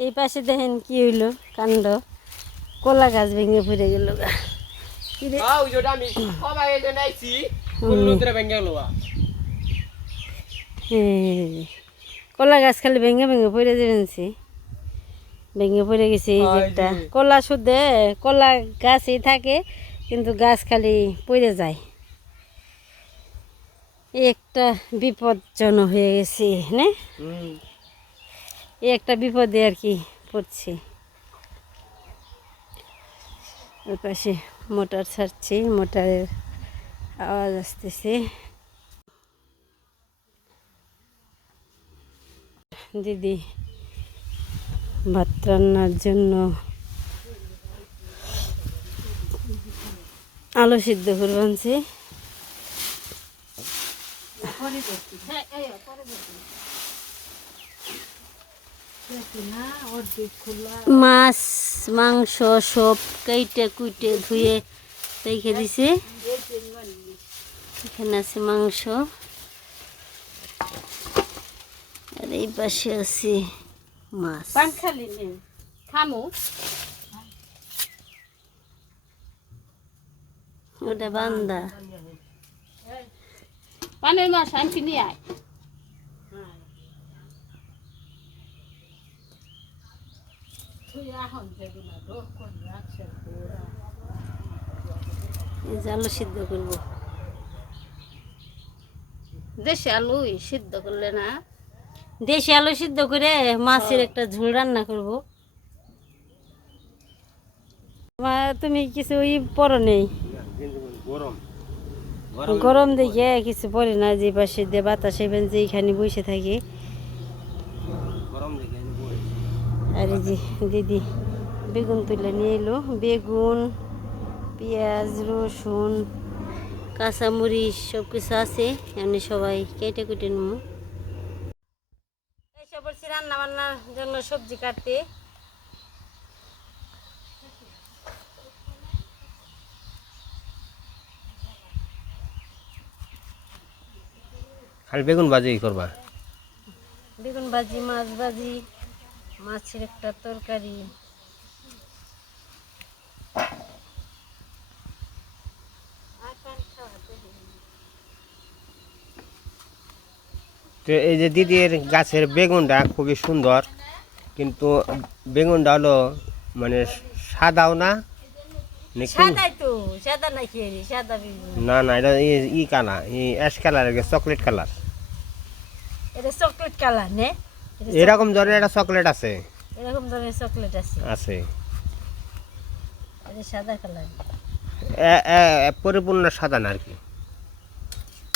এই পাশে দেখেন কি হইল কাণ্ড। কলা গাছ ভেঙে পড়ে গেল হ্যাঁ। কলা গাছ খালি ভেঙে ভেঙে পড়ে যাবেন ভেঙে পড়ে গেছে এই যে একটা। কলা শুদ্ধে কলা গাছই থাকে কিন্তু গাছ খালি পড়ে যায়। একটা বিপদজনক হয়ে গেছে না? হুম। এই একটা বিপদে আর কি পড়ছে। ওই পাশে মোটর ছাড়ছি, মোটরের আওয়াজ আসতেছে। দিদি, ভাত রান্নার জন্য আলু সিদ্ধ করে আনছে। মাছ মাংস সব কেটে কুইটে ধুয়ে রেখে দিছে। এখানে আছে মাংস। আর এই পাশে আছে মাছ। ওটা বান্দা। পানের মাছ আনছি নিয়ে আয়। আলু সিদ্ধ করব। দেশে আলুই সিদ্ধ করলে না? দেশি আলু সিদ্ধ করে মাছের একটা ঝোল রান্না করব। তুমি কিছু ই পরো নেই? গরম দেখে কিছু পরে না, যে পাশে দিয়ে বাতাস এখানে বসে থাকে গরম দেখে আর এই যে দিদি বেগুন তুলে নিয়ে এলো। বেগুন পেঁয়াজ রসুন কাঁচামরিচ সব কিছু আছে। এমনি সবাই কেটে কুটে নেব এসে বলছি রান্না বান্নার জন্য সবজি কাটতে। খালি বেগুন ভাজি করবা? বেগুন ভাজি মাছ ভাজি। মাছের একটা তরকারি। তো এই যে দিদির গাছের বেগুনটা খুবই সুন্দর কিন্তু বেগুনটা হলো মানে সাদাও না সাদা না না না এটা ই- কালার ই অ্যাশ কালার চকলেট কালার। এটা চকলেট কালার নে? এরকম ধরনের একটা চকলেট আছে। এরকম ধরনের চকলেট আছে। আছে। এটা সাদা কালার। পরিপূর্ণ সাদা না আর কি।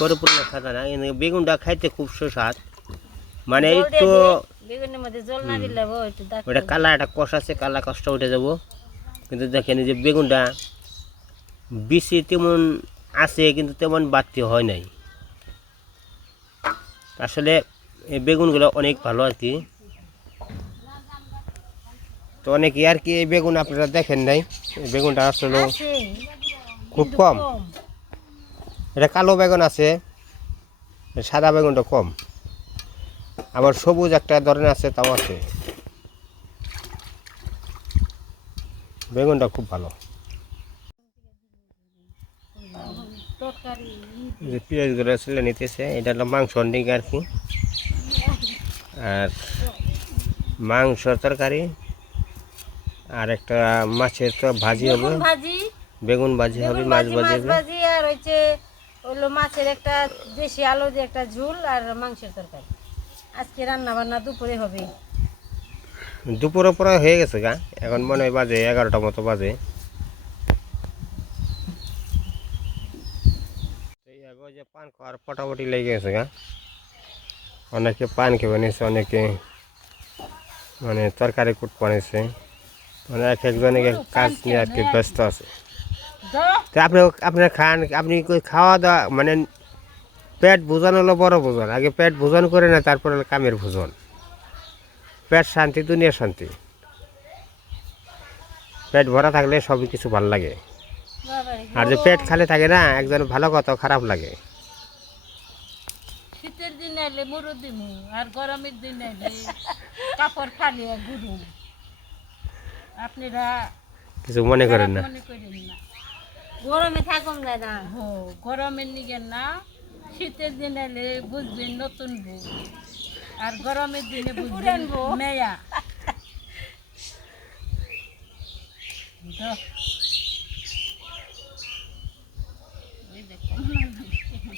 পরিপূর্ণ সাদা না বেগুনটা খাইতে খুব সুস্বাদ। মানে একটু বেগুনের মধ্যে জল না দিলে একটু ওটা কালা একটা কষ আছে কালা কষ্ট উঠে যাব। কিন্তু দেখেন এই যে বেগুনটা বেশি তেমন আছে কিন্তু তেমন বাড়তি হয় নাই। আসলে এই বেগুনগুলো অনেক ভালো আর কি। তো অনেকে আর কি এই বেগুন আপনারা দেখেন নাই এই বেগুনটা আসলে খুব কম। এটা কালো বেগুন আছে সাদা বেগুনটা কম। আবার সবুজ একটা ধরনের আছে তাও আছে। বেগুনটা খুব ভালো। যে পেঁয়াজগুলো ছেলে নিতেছে এটা হলো মাংস ডিঙ্গ আর কি। আর মাংস তরকারি আর একটা মাছের তো ভাজি হবে। বেগুন ভাজি। বেগুন ভাজি হবে মাছ ভাজি হবে। ভাজি আর হচ্ছে হলো মাছের একটা দেশি আলু দিয়ে একটা ঝোল আর মাংসের তরকারি। আজকে রান্না বান্না দুপুরে হবে। দুপুর পরে হয়ে গেছে গা। এখন মনে হয় বাজে এগারোটা মতো বাজে। যে পান খাওয়ার ফটাফটি লেগে গেছে গা। অনেকে পান খেয়ে বানিয়েছে, অনেকে মানে তরকারি কুট বানিয়েছে। মানে এক একজন এক এক কাজ নিয়ে আর কি ব্যস্ত আছে। তো আপনি আপনার খান, আপনি খাওয়া দাওয়া মানে পেট ভোজন হলো বড় ভোজন আগে পেট ভোজন করে না তারপরে হলো কামের ভোজন পেট শান্তি, দুনিয়া শান্তি। পেট ভরা থাকলে সবই কিছু ভালো লাগে। আর যে পেট খালি থাকে না, একজন ভালো কথা, খারাপ লাগে। আইলে মুরু দিমু আর গরমের দিন আইলে কাপড় ফালিয়ে গুরু আপনারা কিছু মনে করেন না? মনে করেন না। গরমে থাকুন না হো গরমের নিগে না শীতের দিন এলে বুঝবেন নতুন বউ। আর গরমের দিনে বুঝবেন মেয়া দাও। এই দেখো,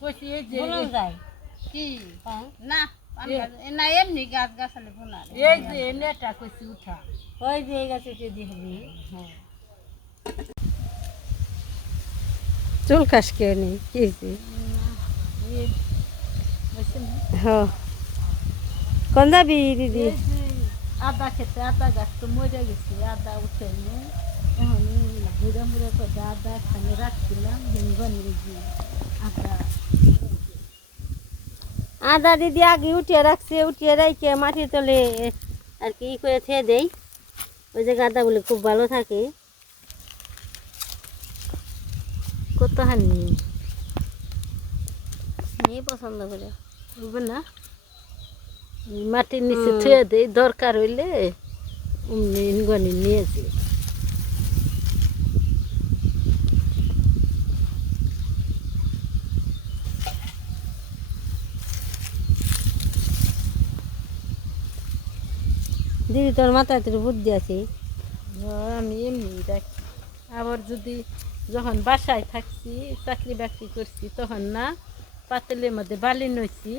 কইছি এই যে বলুন যায়। কি? হ্যাঁ। না না এমনি গাছ গাছালি বোনার এই যে নেটা কইছি উঠা। ওই যে এই গাছে উঠে দিয়ে চুল কাশ কি না? হ্যাঁ কোন যাবি দিদি? আদা খেতে আদা গাছ তো মরে গেছে আদা উঠে নে। এখন ঘুরে মুড়ে করে আদা এখানে রাখছিলাম হিমগনের গিয়ে আদা। আদা দিদি আগে উঠিয়ে রাখছে উঠিয়ে রাখে মাটির তলে আর কি ই করে থেয়ে দেই। ওই যে গাঁদাগুলো খুব ভালো থাকে। কত হানি? নিয়ে পছন্দ করে। বুঝবে না? মাটির নিচে থুয়ে দেই দরকার হইলে অমনি হিমগনি নিয়েছি দিদি তোর মাথায় তোর বুদ্ধি আছে। আমি এমনি রাখি আবার যদি যখন বাসায় থাকছি চাকরি বাকরি করছি তখন না পাতলের মধ্যে বালি নইছি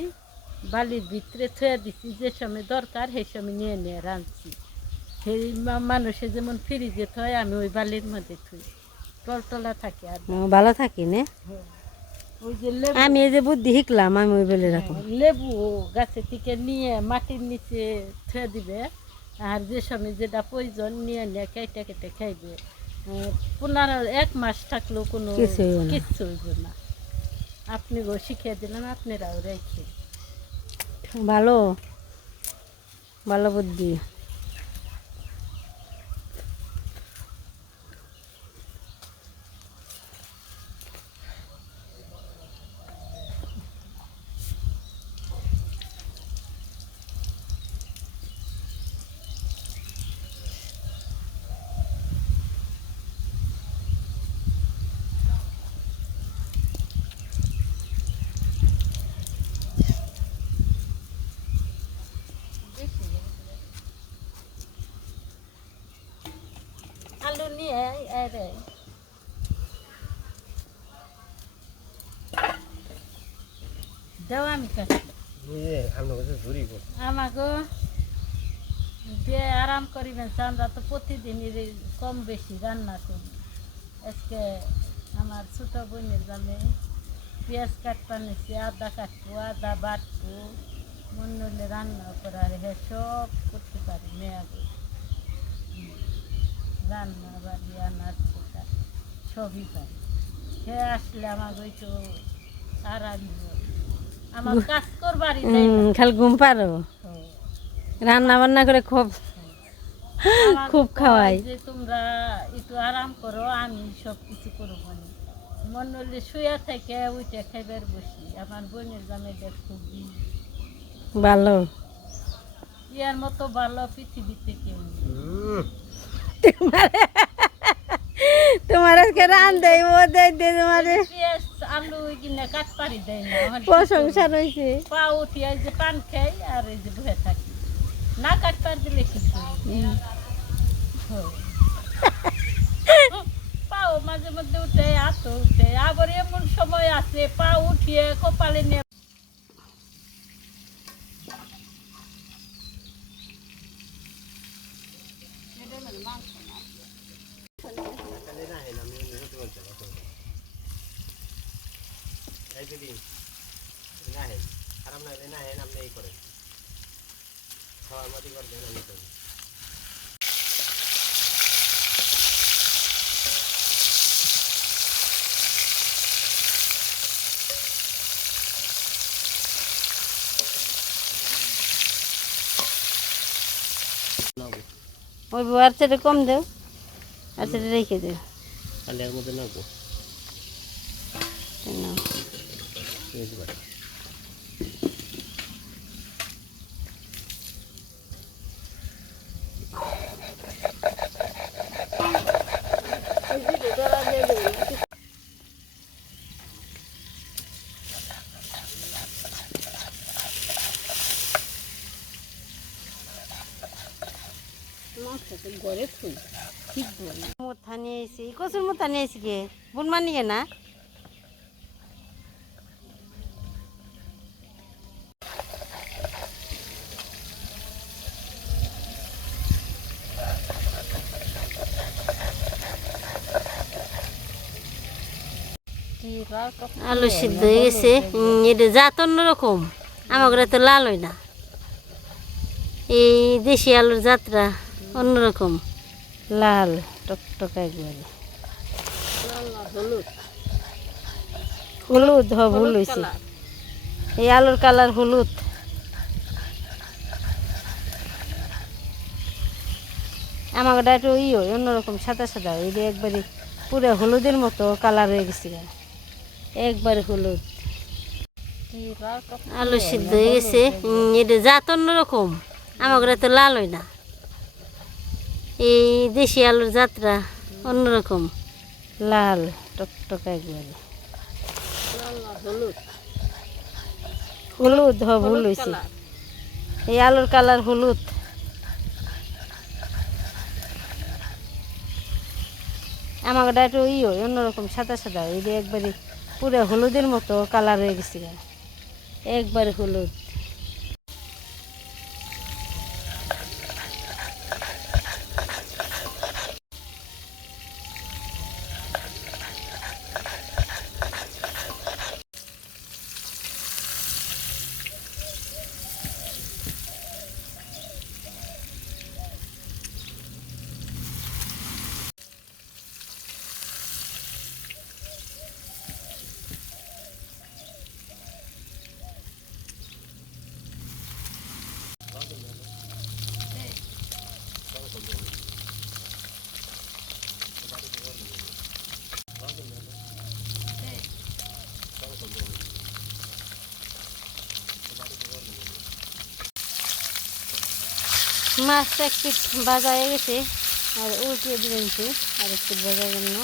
বালির ভিতরে থুয়ে দিছি যে সময় দরকার সেই সময় নিয়ে নিয়ে রাঁধছি। সেই মানুষে যেমন ফ্রিজে থয় আমি ওই বালির মধ্যে থুই। টলটলা থাকে আর ভালো থাকি না? ওই যে লেবু আমি এই যে বুদ্ধি শিখলাম আমি ওই বেলে রাখো লেবু গাছে থেকে নিয়ে মাটির নিচে থুয়ে দিবে। আর যে সময় যেটা প্রয়োজন নিয়ে নিয়ে কেটে কেটে খাইবে। পনেরো এক মাস থাকলেও কোনো। কিচ্ছু হইব না। আপনি গো শিখিয়ে দিলেন আপনারাও রেখে ভালো ভালো বুদ্ধি আলু নিয়ে আরে দাও আমি আমাকে যে আরাম করিবেন আমরা তো প্রতিদিনই কম বেশি রান্না করি। আজকে আমার ছোট বোনের জানে পেঁয়াজ কাটবা নিছি আদা কাটবো আদা বাটবো মন হলে রান্না করার হে সব করতে পারি মেয়াদে। রান্না বাড়ি আনার পোকা সবই পারি সে আসলে আমাকে ওই তো আরাম আমার কাজ করবারই খালি ঘুম পারো? রান্না বান্না করে খুব খুব খাওয়াই। যে তোমরা একটু আরাম করো আমি সব কিছু করব না। মন হলে শুয়ে থেকে উঠে খাইবার বসি। আমার বোনের জামাইটা খুবই ভালো। ইয়ার মতো ভালো পৃথিবীতে কেউ নেই। তোমার আজকে রান দেয় ও দেয় দে তোমার আলু কিনে কাট পারি দেয় না প্রশংসা রয়েছে পা উঠি এই যে পান খাই আর এই যে বসে থাকি না কাট পার দিলে নেই। হ্যাঁ। পাও মাঝে মধ্যে উঠে হাত উঠে আবার এমন সময় আছে পা উঠিয়ে কপালে নিয়ে এই দিদি না হেন খারাপ না হলে না হেন আপনি এই করেন ওই আর সেটা কম দেও আর সেটা রেখে দেও। তাহলে এর মধ্যে নাকবো এই নাও। ঘরে থুই ঠিক বল নিয়ে এসি কচুর মুথা নিয়ে এসি কে? বুন মানি কে না? আলু সিদ্ধ হয়ে গেছে। এটা জাত অন্যরকম। আমার ঘরে তো লাল হয় না। এই দেশি আলুর যাত্রা অন্যরকম। লাল। টকটক একবারে। হলুদ। হ ভুল হয়েছে এই আলুর কালার হলুদ। আমার একটু ই হয় অন্যরকম সাদা সাদা এটা একবারে পুরো হলুদের মতো কালার হয়ে গেছে একবারে হলুদ। আলু সিদ্ধ হয়ে গেছে। এটা জাত অন্যরকম। আমার তো লাল হয় না। এই দেশি আলুর যাত্রা অন্যরকম। লাল টকটক একবারে। হলুদ হলুদ হ ভুল হয়েছে এই আলুর কালার হলুদ। আমার একটু ই হয় অন্যরকম সাদা সাদা। এটা একবারে পুরো হলুদের মতো কালার হয়ে গেছে। একবারে হলুদ। মাছটা একটু ভাজা হয়ে গেছে। আর উল্টিয়ে দিবেন আর একটু ভাজার জন্য।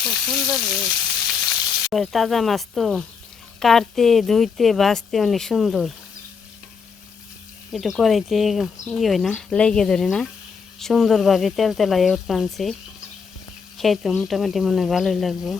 খুব সুন্দর তাজা মাছ তো কাটতে, ধুইতে, ভাজতে অনেক সুন্দর। একটু কড়াইতে ই হয় না, লেগে ধরে না। সুন্দরভাবে তেল তেলায় খেয়ে খেতে মোটামুটি মনে হয় ভালোই লাগবে।